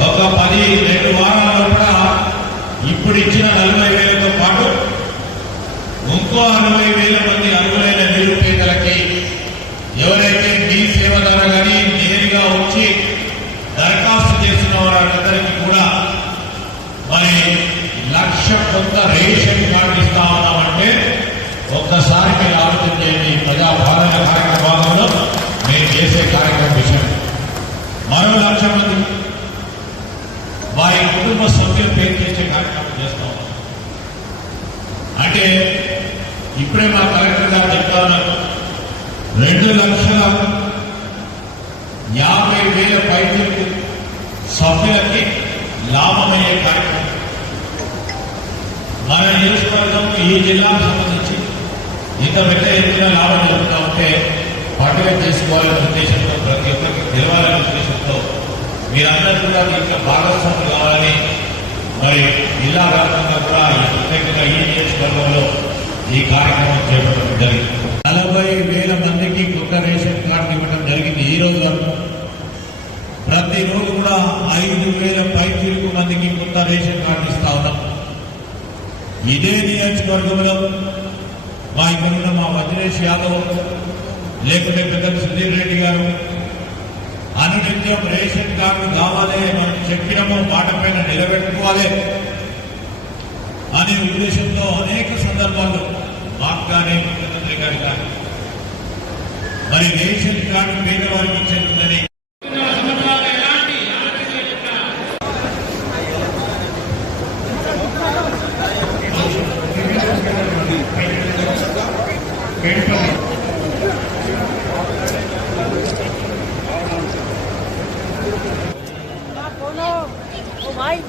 ఒక పది రెండు వారాల కూడా ఇప్పుడు ఇచ్చిన నలభై వేలతో పాటు ఇంకో అరవై వేల మంది అర్హులైన నిరుపేదలకి ఎవరైతే మీ సేవ ద్వారా కానీ నేరుగా వచ్చి దరఖాస్తు చేసిన వారందరికీ కూడా మరి లక్ష కొత్త రేషన్ కార్డు కార్యక్రమం చేస్తాం అంటే ఇప్పుడే మా కలెక్టర్ గారు చెప్తా ఉన్నారు రెండు లక్షల యాభై వేల పైసలకు సభ్యులకి లాభమయ్యే కార్యక్రమం. మన నియోజకవర్గం ఈ జిల్లాకు సంబంధించి ఇంత పెద్ద ఎత్తున లాభం జరుగుతూ ఉంటే పండుగ చేసుకోవాలనే ఉద్దేశంతో ప్రతి ఒక్కరికి తెలవాలనే ఉద్దేశంతో మీరందరూ కూడా దీంట్లో భాగస్వామ్యం మరి జిల్లా వ్యాప్తంగా కూడా ఈ ప్రత్యేకంగా ఈ నియోజకవర్గంలో ఈ కార్యక్రమం చేపట్టడం జరిగింది. నలభై వేల మందికి కొత్త రేషన్ కార్డు ఇవ్వడం జరిగింది ఈ రోజు వరకు. ప్రతిరోజు కూడా ఐదు వేల పైచిలకు మందికి కొత్త రేషన్ కార్డు ఇస్తా ఉన్నాం. ఇదే నియోజకవర్గంలో మా ఇక్కడ మా వజ్రేష్ యాదవ్ లేకుంటే పెద్దలు సుధీర్ రెడ్డి గారు అనునిత్యం రేషన్ కార్డు కావాలి మనం చెప్పినము మాట పైన నిలబెట్టుకోవాలి. అనే ఉద్దేశంతో అనేక సందర్భాల్లో మాకు కానీ ముఖ్యమంత్రి గారు కానీ మరి రేషన్ కార్డు 哎。